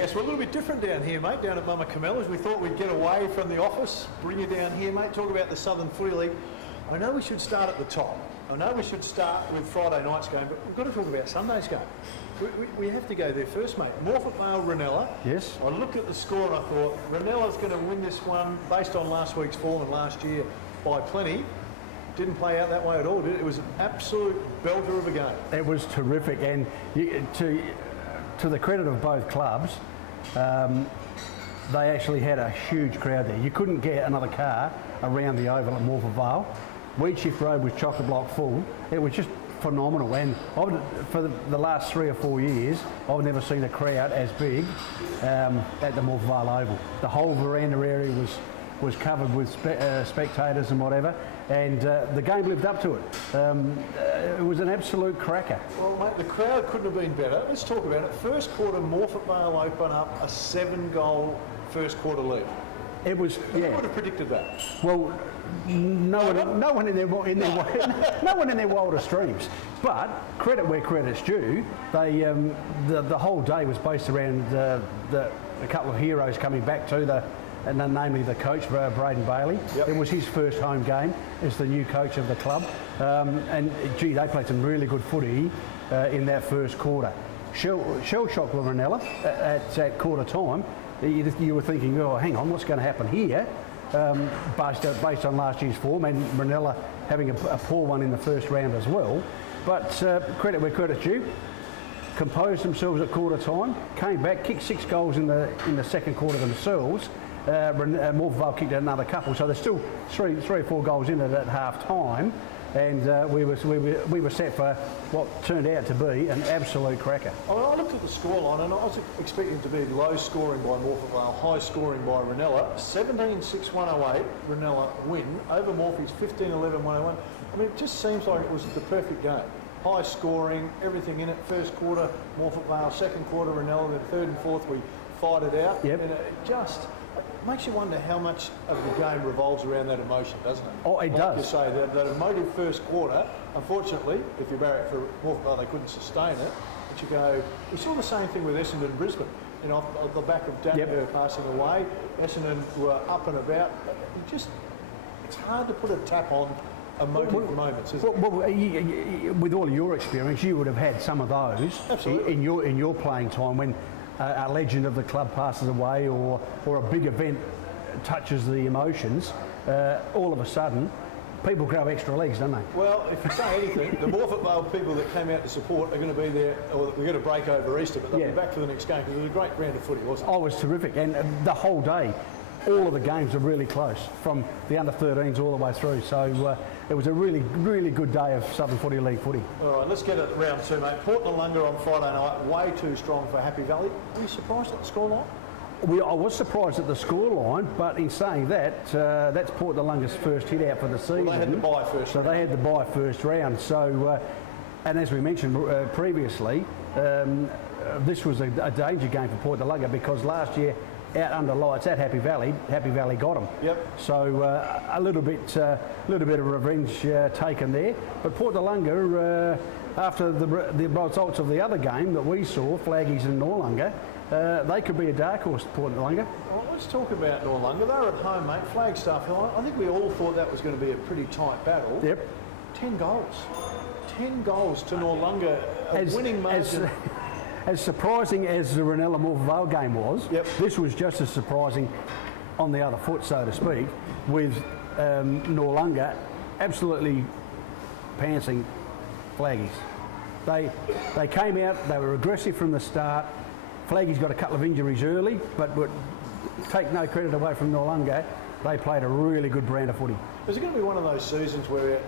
Yes, we're a little bit different down here, mate, down at Mama Camella's. We thought we'd get away from the office, bring you down here, mate, talk about the Southern Footy League. I know we should start at the top. I know we should start with Friday night's game, but we've got to talk about Sunday's game. We have to go there first, mate. Morphett Vale, Ranella. Yes. I looked at the score and I thought, Ranella's going to win this one based on last week's form and last year by plenty. Didn't play out that way at all, did it? It was an absolute belter of a game. It was terrific, and to the credit of both clubs, they actually had a huge crowd there. You couldn't get another car around the oval at Morphett Vale. Wheatshift Road was chock a block full. It was just phenomenal, and for the last 3 or 4 years, I've never seen a crowd as big at the Morphett Vale Oval. The whole veranda area was covered with spectators and whatever, and the game lived up to it. It was an absolute cracker. Well, mate, the crowd couldn't have been better. Let's talk about it. First quarter, Morphett Vale open up a 7-goal first quarter lead. It was, Who would have predicted that? Well, no one in their wildest dreams. But credit where credit's due. They the whole day was based around a couple of heroes coming back to and then namely the coach, Braden Bailey. Yep. It was his first home game as the new coach of the club. And gee, they played some really good footy in that first quarter. Shell shock with Ranella at quarter time. You were thinking, oh, hang on, what's going to happen here? Based on last year's form, and Ranella having a poor one in the first round as well. But credit where credit's due. Composed themselves at quarter time, came back, kicked 6 goals in the second quarter themselves. Morphett Vale kicked another couple, so there's still three or 4 goals in it at half time, and we were set for what turned out to be an absolute cracker. I looked at the scoreline and I was expecting it to be low scoring by Morphett Vale, high scoring by Ranella. 17-6-108, Ranella win over Morphy's 15-11-101. I mean, it just seems like it was the perfect game. High scoring, everything in it. First quarter, Morphett Vale. Second quarter, Ranella. Then third and fourth, we fight it out. Yep. And it just makes you wonder how much of the game revolves around that emotion, doesn't it? Oh, it does. Like you say, that emotive first quarter, unfortunately, if you barrack for Morphett Vale, they couldn't sustain it. But you go, we saw the same thing with Essendon Brisbane. You know, off the back of Daniel passing away, Essendon were up and about. It's hard to put a tap on emotive moments, isn't it? With all your experience, you would have had some of those. Absolutely. in your playing time when a legend of the club passes away or a big event touches the emotions. All of a sudden, people grow extra legs, don't they? Well, if you say anything, the Morphett Vale people that came out to support are going to be there, or we're going to break over Easter, but they'll be back for the next game because it was a great round of footy, wasn't it? Oh, it was terrific, and the whole day, all of the games were really close, from the under-13s all the way through. So it was a really, really good day of Southern Footy League footy. All right, let's get it round 2, mate. Port Noarlunga on Friday night, way too strong for Happy Valley. Were you surprised at the scoreline? I was surprised at the scoreline, but in saying that, that's Port Noarlunga's first hit out for the season. Well, they had to buy first round. So they had to buy first round. So, and as we mentioned previously, this was a danger game for Port Noarlunga because last year, out under lights at Happy Valley got them. Yep. So a little bit of revenge taken there. But Port Noarlunga, after the results of the other game that we saw, Flaggies and Noarlunga, they could be a dark horse, Port Noarlunga. Well, let's talk about Noarlunga. They're at home, mate. Flagstaff Hill. I think we all thought that was going to be a pretty tight battle. Yep. 10 goals. 10 goals to Noarlunga, a winning margin. As surprising as the Ranella Morphett Vale game was, this was just as surprising on the other foot, so to speak, with Noarlunga absolutely pantsing Flaggies. They came out, they were aggressive from the start. Flaggies got a couple of injuries early, but would take no credit away from Noarlunga. They played a really good brand of footy. Is it going to be one of those seasons where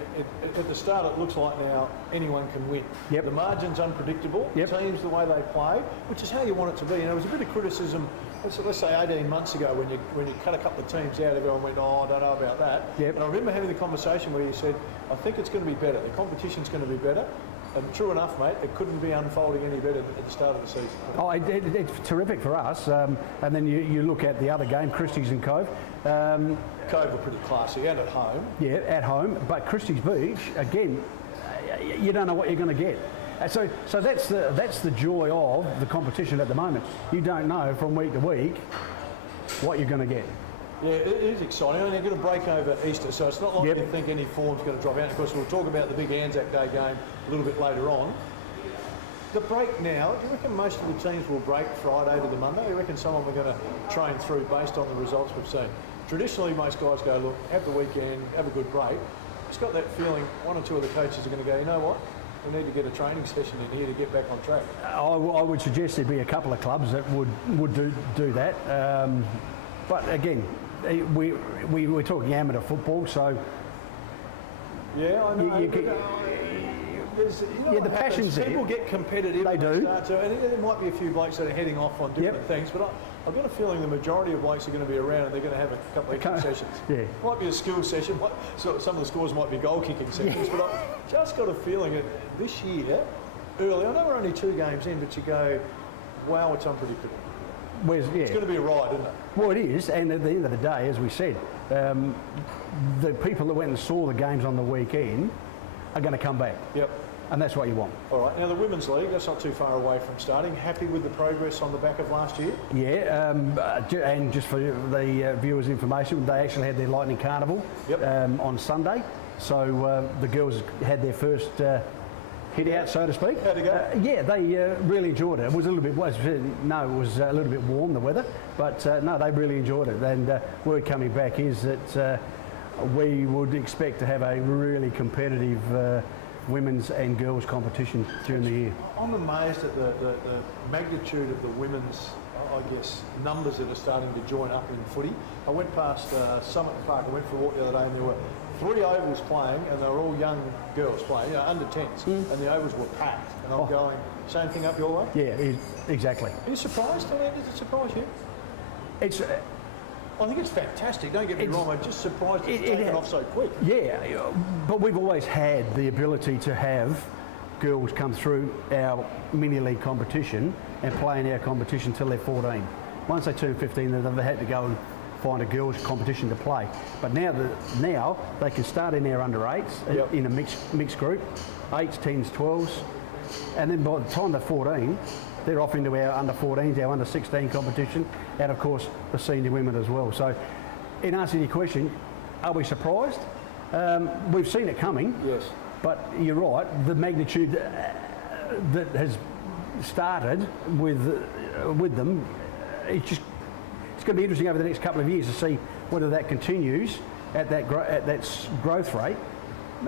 at the start it looks like now anyone can win? Yep. The margin's unpredictable, teams the way they play, which is how you want it to be. And there was a bit of criticism, let's say 18 months ago when you cut a couple of teams out, everyone went, oh, I don't know about that. Yep. And I remember having the conversation where you said, I think it's going to be better. The competition's going to be better. And true enough, mate, it couldn't be unfolding any better at the start of the season. Oh, it's terrific for us. And then you look at the other game, Christie's and Cove. Cove were pretty classy and at home. Yeah, at home. But Christie's Beach, again, you don't know what you're going to get. And so that's the joy of the competition at the moment. You don't know from week to week what you're going to get. Yeah, it is exciting. I mean, they're going to break over Easter, so it's not like you think any form's going to drop out. Of course, we'll talk about the big Anzac Day game a little bit later on. The break now, do you reckon most of the teams will break Friday to the Monday? Do you reckon some of them are going to train through based on the results we've seen? Traditionally, most guys go, look, have the weekend, have a good break. It's got that feeling one or two of the coaches are going to go, you know what? We need to get a training session in here to get back on track. I would suggest there'd be a couple of clubs that would do that. But again, we're talking amateur football, so yeah, I know. The passion's there. People get competitive. They do. And there might be a few blokes that are heading off on different things, but I've got a feeling the majority of blokes are going to be around and they're going to have a couple of sessions. Yeah. Might be a skill session. So some of the scores might be goal kicking sessions, but I've just got a feeling that this year, early, I know we're only 2 games in, but you go, wow, it's unpredictable. It's going to be a ride, isn't it? Well, it is, and at the end of the day, as we said, the people that went and saw the games on the weekend are going to come back. Yep. And that's what you want. All right, now the Women's League, that's not too far away from starting. Happy with the progress on the back of last year? Yeah, and just for the viewers' information, they actually had their Lightning Carnival on Sunday. So the girls had their first hit out, so to speak. How'd it go? Yeah, they really enjoyed it. It was a little bit, it was a little bit warm, the weather, but no, they really enjoyed it. And word coming back is that we would expect to have a really competitive women's and girls competition during the year. I'm amazed at the magnitude of the women's, I guess, numbers that are starting to join up in footy. I went past Summit Park, I went for a walk the other day, and there were 3 ovals playing, and they were all young girls playing, under 10s, and the ovals were packed. And I'm going, same thing up your way? Yeah, exactly. Are you surprised? I mean, does it surprise you? I think it's fantastic, don't get me wrong, I'm just surprised it's taken off so quick. Yeah, but we've always had the ability to have girls come through our mini league competition and play in our competition till they're 14. Once they turn 15, they've had to go and find a girls competition to play. But now they can start in our under 8s in a mixed group, 8s, 10s, 12s, and then by the time they're 14, they're off into our under 14s, our under 16 competition, and of course the senior women as well. So in answer to your question, are we surprised? We've seen it coming, yes, but you're right, the magnitude that has started with them, it's going to be interesting over the next couple of years to see whether that continues at that growth rate.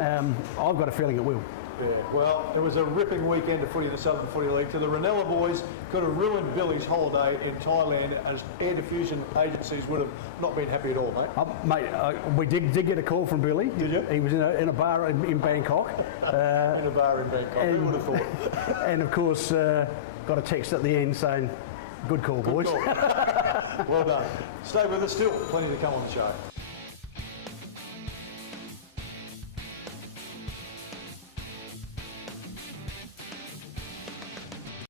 I've got a feeling it will. Yeah, well, it was a ripping weekend of footy in the Southern Footy League. To the Ranella boys, could have ruined Billy's holiday in Thailand, as air diffusion agencies would have not been happy at all, mate. Mate, we did get a call from Billy. Did you? He was in a bar in Bangkok. In a bar in Bangkok, who would have thought? And of course, got a text at the end saying, good call, boys. Good call. Well done. Stay with us still, plenty to come on the show.